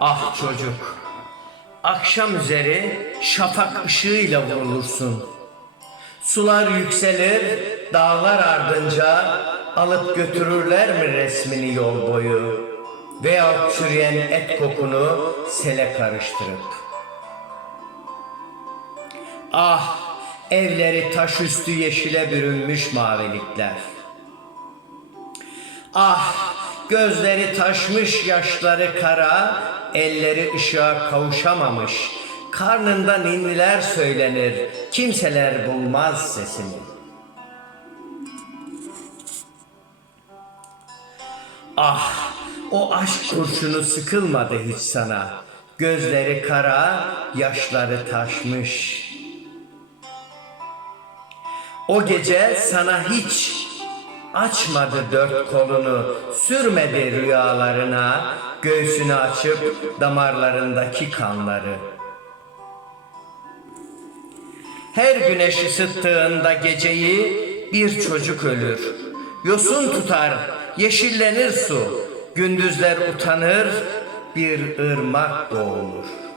Ah çocuk, akşam üzeri şafak ışığıyla vurulursun. Sular yükselir, dağlar ardınca alıp götürürler mi resmini yol boyu? Veya çürüyen et kokunu sele karıştırıp. Ah, evleri taş üstü yeşile bürünmüş mavilikler. Ah, gözleri taşmış yaşları kara, elleri ışığa kavuşamamış. Karnında ninniler söylenir, kimseler bulmaz sesini. Ah, o aşk kurşunu sıkılmadı hiç sana. Gözleri kara, yaşları taşmış. O gece sana hiç açmadı dört kolunu, sürmedi rüyalarına, göğsünü açıp damarlarındaki kanları. Her güneş ısıttığında geceyi bir çocuk ölür. Yosun tutar, yeşillenir su. Gündüzler utanır, bir ırmak doğulur.